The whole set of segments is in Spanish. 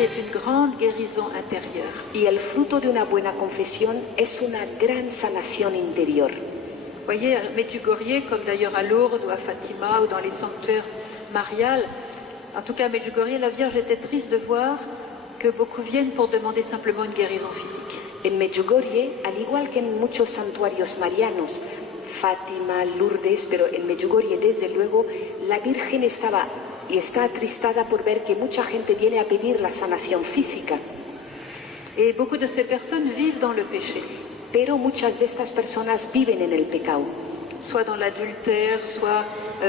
péché est une grande guérison intérieure. Y el fruto de una buena confesión es una gran sanación interior. Vous voyez, à Medjugorje, comme d'ailleurs à Lourdes ou à Fatima ou dans les sanctuaires mariales, en tout cas à Medjugorje, la Vierge était triste de voir que beaucoup viennent pour demander simplement une guérison physique. En Medjugorje, al igual que en muchos santuarios marianos, Fátima, Lourdes, pero en Medjugorje desde luego, la Virgen estaba y está atristada por ver que mucha gente viene a pedir la sanación física. Et beaucoup de ces personnes vivent dans le péché. Pero muchas de estas personas viven en el pecado. Soit dans l'adultère, soit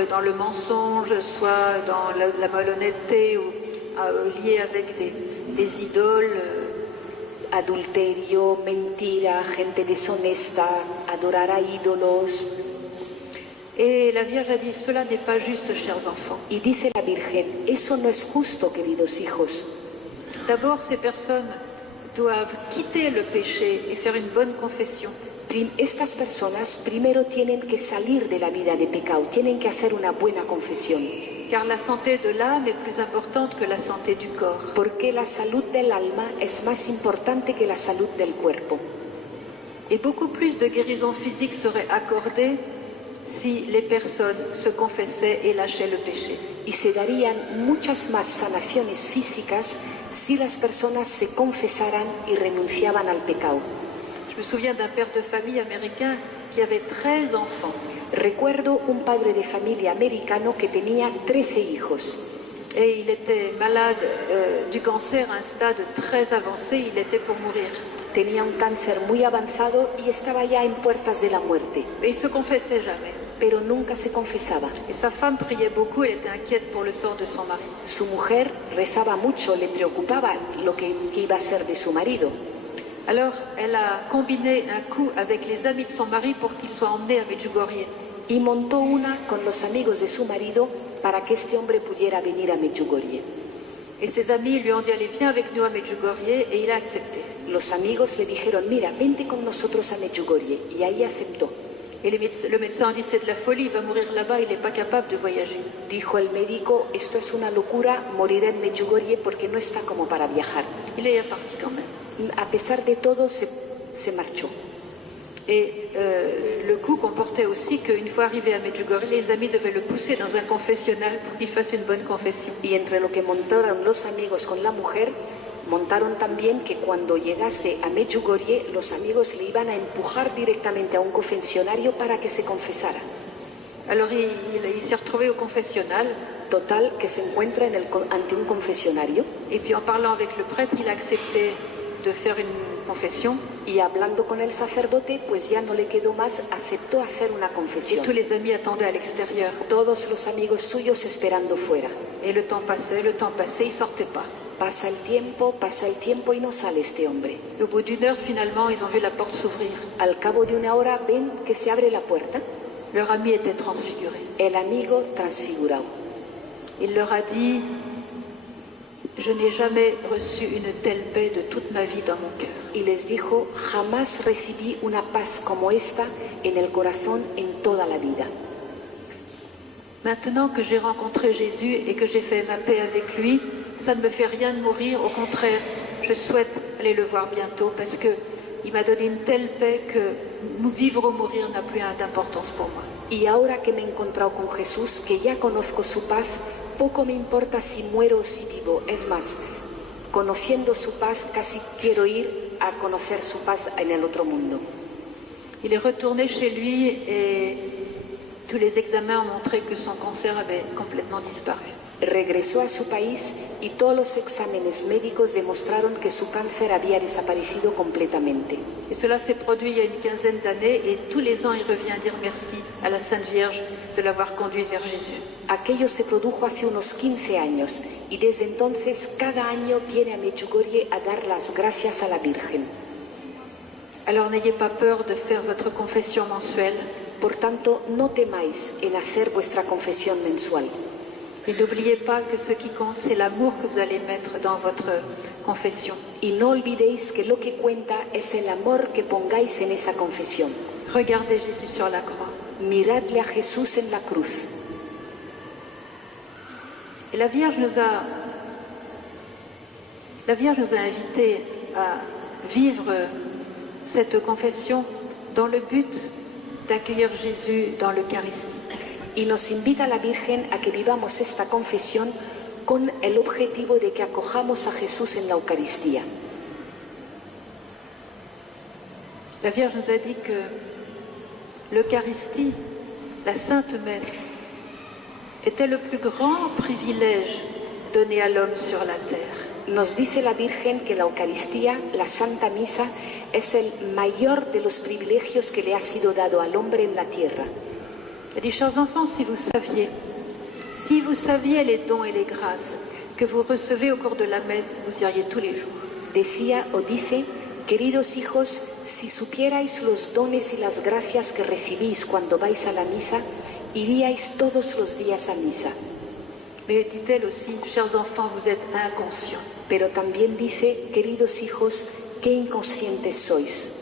dans le mensonge, soit dans la malhonnêteté ou lié avec des idoles. Adulterio, mentira, gente deshonesta, adorar a ídolos. Et la Vierge a dit, cela n'est pas juste, chers enfants. Y dice la Virgen, eso no es justo, queridos hijos. D'abord, ces personnes doivent quitter le péché et faire une bonne confession. Estas personas primero tienen que salir de la vida de pecado, tienen que hacer una buena confesión. Car la santé de l'âme est plus importante que la santé du corps. Porque la salud del alma es más importante que la salud del cuerpo. Et beaucoup plus de guérison physique serait accordée si les personnes se confessaient et lâchaient le péché. Y se darían muchas más sanaciones físicas si las personas se confesaran y renunciaban al pecado. Je me souviens d'un père de famille américain qui avait 13 enfants. Recuerdo un padre de familia americano que tenía 13 hijos. Et il était malade du cancer à un stade très avancé, il était pour mourir. Tenía un cáncer muy avanzado y estaba ya en puertas de la muerte. Et il se confessait jamais. Pero nunca se confesaba. Et sa femme priait beaucoup, elle était inquiète pour le sort de son mari. Su mujer rezaba mucho, le preocupaba lo que iba a ser de su marido. Alors, elle a combiné un coup avec les amis de son mari pour qu'il soit emmené à Medjugorje. Y montó una con los amigos de su marido para que este hombre pudiera venir a Medjugorje. Et ses amis lui ont dit, allez, viens avec nous à Medjugorje, et il a accepté. Los amigos le dijeron, mira, vente con nosotros a Medjugorje, y ahí aceptó. Et le médecin a dit, c'est de la folie, il va mourir là-bas, il n'est pas capable de voyager. Dijo el médico, esto es una locura, morirá en Medjugorje porque no está como para viajar. Il est parti quand même. A pesar de todo, se marchó. Et le coup comportait aussi qu'une fois arrivé à Medjugorje, les amis devaient le pousser dans un confessionnal pour qu'il fasse une bonne confession. Y entre lo que montaron los amigos con la mujer, montaron también que cuando llegase a Medjugorje, los amigos le iban a empujar directamente a un confesionario para que se confesara. Alors il s'est retrouvé au confessionnal. Total, que se encuentra ante un confesionario. Et puis en parlant avec le prêtre, il a accepté de faire une confession. Y hablando con el sacerdote, pues ya no le quedó más, aceptó hacer una confesión. Et tous les amis attendaient à l'extérieur. Todos los amigos suyos esperando fuera. Et le temps passait, il ne sortait pas. Pasa el tiempo y no sale este hombre. Au bout d'une heure, finalement, ils ont vu la porte s'ouvrir. Al cabo de una hora ven que se abre la puerta. Leur ami était transfiguré. El amigo transfigurado. Il leur a dit, je n'ai jamais reçu une telle paix de toute ma vie dans mon cœur. Y les dijo, jamás recibí una paz como esta en el corazón en toda la vida. Maintenant que j'ai rencontré Jésus et que j'ai fait ma paix avec lui, ça ne me fait rien de mourir. Au contraire, je souhaite aller le voir bientôt parce qu'il m'a donné une telle paix que vivre ou mourir n'a plus d'importance pour moi. Y ahora que me he encontrado con Jesús, que ya conozco su paz, poco me importa si muero o si vivo. Es más, conociendo su paz, casi quiero ir a conocer su paz en el otro mundo. Il est retourné chez lui et tous les examens ont montré que son cancer avait complètement disparu. Regresó a su país y todos los exámenes médicos demostraron que su cáncer había desaparecido completamente. Et cela s'est produit il y a une quinzaine d'années et tous les ans il revient dire merci à la Sainte Vierge de l'avoir conduit vers Jésus. Aquello se produjo hace unos 15 años y desde entonces cada año viene a Medjugorje a dar las gracias a la Virgen. Alors n'ayez pas peur de faire votre confession mensuelle. Por tanto, no temáis en hacer vuestra confesión mensual. Et n'oubliez pas que ce qui compte, c'est l'amour que vous allez mettre dans votre confession. Y no olvidéis que lo que cuenta es el amor que pongáis en esa confesión. Regardez Jésus sur la croix. Miradle a Jesús en la cruz. Et la Vierge La Vierge nous a invités à vivre cette confession dans le but d'accueillir Jésus dans l'Eucharistie. Y nos invita la Virgen a que vivamos esta confesión con el objetivo de que acojamos a Jesús en la Eucaristía. La Vierge nous a dit que l'Eucharistie, la Sainte Messe, était le plus grand privilège donné à l'homme sur la terre. Nos dice la Virgen que la Eucaristía, la Santa Misa, es el mayor de los privilegios que le ha sido dado al hombre en la tierra. Elle dit, chers enfants, si vous saviez les dons et les grâces que vous recevez au cours de la messe, vous iriez tous les jours. Decía o dice, queridos hijos, si supierais los dones y las gracias que recibís cuando vais a la misa, iríais todos los días a misa. Mais dit-elle aussi, chers enfants, vous êtes inconscients. Pero también dice, queridos hijos, qué inconscientes sois.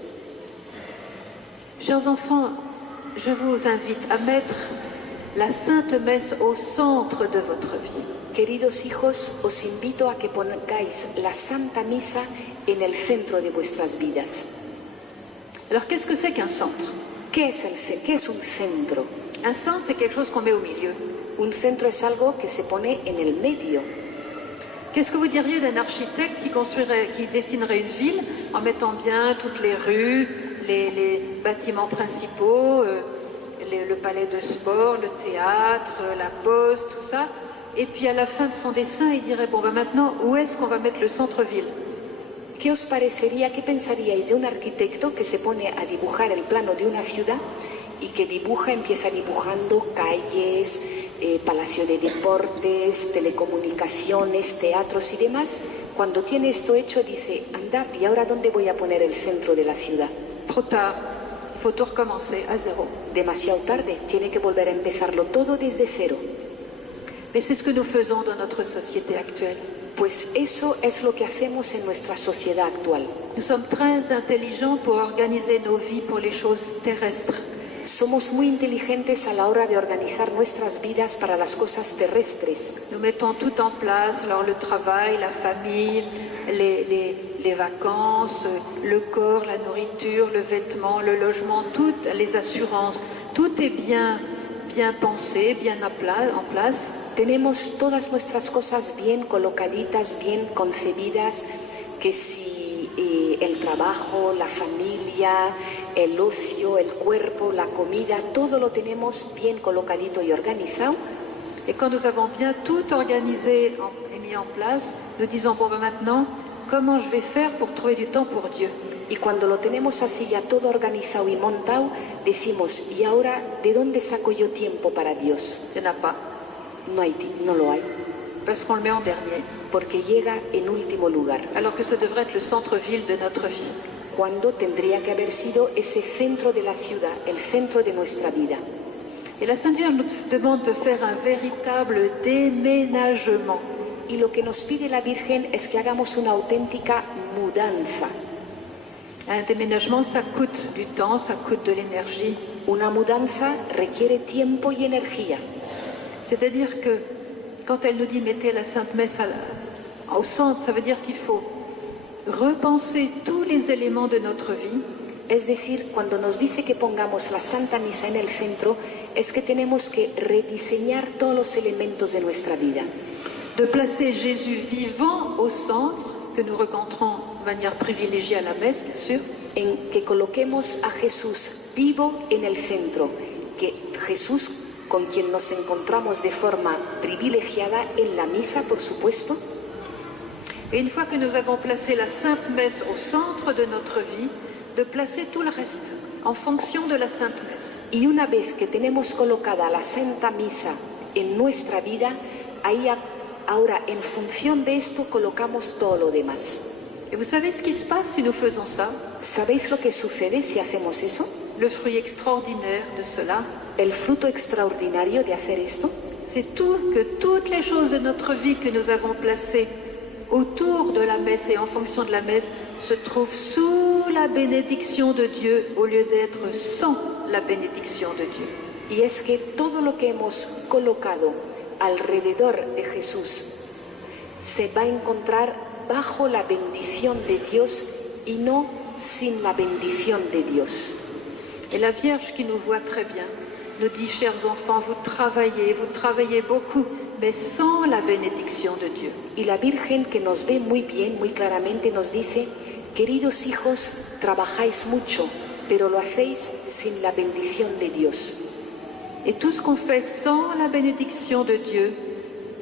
Chers enfants, je vous invite à mettre la Sainte Messe au centre de votre vie. Queridos hijos, os invito a que pongáis la Santa Misa en el centro de vuestras vidas. Alors, qu'est-ce que c'est qu'un centre? ¿Qué es un centro? Un centre, c'est quelque chose qu'on met au milieu. Un centro es algo que se pone en el medio. Qu'est-ce que vous diriez d'un architecte qui dessinerait une ville en mettant bien toutes les rues, les bâtiments principaux, le palais de sport, le théâtre, la poste, tout ça, et puis à la fin de son dessin, il dirait, bon, ben maintenant, où est-ce qu'on va mettre le centre-ville? ¿Qué os parecería, qué pensaríais de un arquitecto que se pone a dibujar el plano de una ciudad y que empieza dibujando calles, palacio de deportes, telecomunicaciones, teatros y demás? Cuando tiene esto hecho dice, anda, ¿y ahora dónde voy a poner el centro de la ciudad? Trop tard, il faut tout recommencer à zéro. Demasiado tarde, tiene que volver a empezarlo todo desde cero. Mais c'est ce que nous faisons dans notre société actuelle. Pues eso es lo que hacemos en nuestra sociedad actual. Nous sommes très intelligents pour organiser nos vies pour les choses terrestres. Somos muy inteligentes a la hora de organizar nuestras vidas para las cosas terrestres. Nous mettons tout en place, alors le travail, la famille, les vacances, le corps, la nourriture, le vêtement, le logement, toutes les assurances, tout est bien pensé, bien en place. Tenemos todas nuestras cosas bien colocaditas, bien concebidas, que si el trabajo, la familia, el ocio, el cuerpo, la comida, todo lo tenemos bien colocadito y organizado. Et quand nous avons bien tout organisé et mis en place, nous disons, bon, ben maintenant, comment je vais faire pour trouver du temps pour Dieu? Y cuando lo tenemos así ya todo organizado y montado, decimos, ¿y ahora de dónde saco yo tiempo para Dios? Il n'y en a pas. No lo hay. Parce qu'on le met en dernier. Porque llega en último lugar. Alors que ça devrait être le centre-ville de notre vie. Cuando tendría que haber sido ese centro de la ciudad, el centro de nuestra vida. Et la Sainte Vierge nous demande de faire un véritable déménagement. Y lo que nos pide la Virgen es que hagamos una auténtica mudanza. Un déménagement, ça coûte du temps, ça coûte de l'énergie. Una mudanza requiere tiempo y energía. C'est-à-dire que quand elle nous dit mettez la Sainte Messe au centre, ça veut dire qu'il faut repenser tous les éléments de notre vie. Es decir, cuando nos dice que pongamos la Santa Misa en el centro, es que tenemos que rediseñar todos los elementos de nuestra vida. De placer Jésus vivant au centre, que nous rencontrons de manière privilégiée à la messe, bien sûr. En que coloquemos a Jesús vivo en el centro, que Jesús con quien nos encontramos de forma privilegiada en la misa, por supuesto. Et une fois que nous avons placé la Sainte Messe au centre de notre vie, de placer tout le reste en fonction de la Sainte Messe. Y una vez que tenemos colocada la Santa Misa en nuestra vida, ahí ahora en función de esto colocamos todo lo demás. Et vous savez ce qui se passe si nous faisons ça? ¿Sabéis lo que sucede si hacemos eso? Le fruit extraordinaire de cela, El fruto extraordinario de hacer esto, c'est que toutes les choses de notre vie que nous avons placées autour de la messe et en fonction de la messe se trouvent sous la bénédiction de Dieu au lieu d'être sans la bénédiction de Dieu. y es que todo lo que hemos colocado alrededor de Jesús se va a encontrar bajo la bendición de Dios y no sin la bendición de Dios. Et la Vierge qui nous voit très bien nous dit, chers enfants, vous travaillez beaucoup, mais sans la bénédiction de Dieu. Y la Virgen, que nos ve muy bien, muy claramente, nos dice, queridos hijos, trabajáis mucho, pero lo hacéis sin la bendición de Dios. Et tout ce qu'on fait sans la bénédiction de Dieu,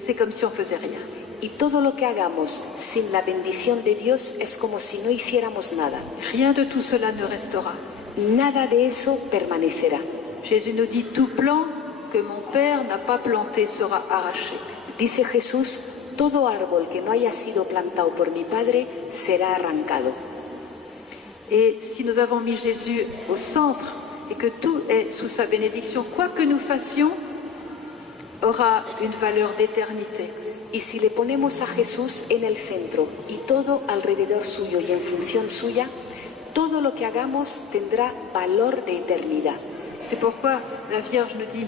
c'est comme si on faisait rien. Y todo lo que hagamos sin la bendición de Dios es como si no hiciéramos nada. Rien de tout cela ne restera. Nada de eso permanecerá. Jésus nous dit, tout plant que mon Père n'a pas planté sera arraché. Dice Jesús, todo árbol que no haya sido plantado por mi Padre será arrancado. Et si nous avons mis Jésus au centre et que tout est sous sa bénédiction, quoi que nous fassions aura une valeur d'éternité. Y si le ponemos a Jesús en el centro y todo alrededor suyo y en función suya, todo lo que hagamos tendrá valor de eternidad. C'est pourquoi la Vierge nous dit,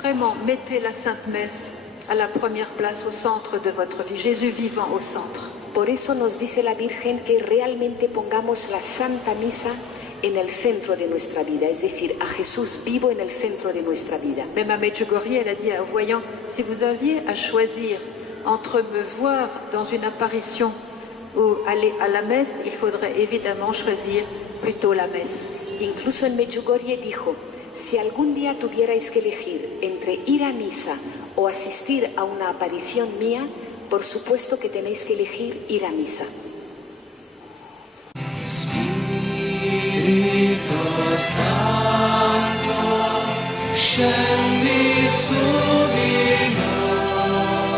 vraiment, mettez la Sainte Messe à la première place, au centre de votre vie, Jésus vivant au centre. Por eso nos dice la Virgen que realmente pongamos la Santa Misa en el centro de nuestra vida, es decir, a Jesús vivo en el centro de nuestra vida. Même à Medjugorje, elle a dit aux voyants, si vous aviez à choisir entre me voir dans une apparition ou aller à la messe, il faudrait évidemment choisir plutôt la messe. Incluso en Medjugorje dijo, si algún día tuvierais que elegir entre ir a misa o asistir a una aparición mía, por supuesto que tenéis que elegir ir a misa. Spirito Santo, scendi su di noi.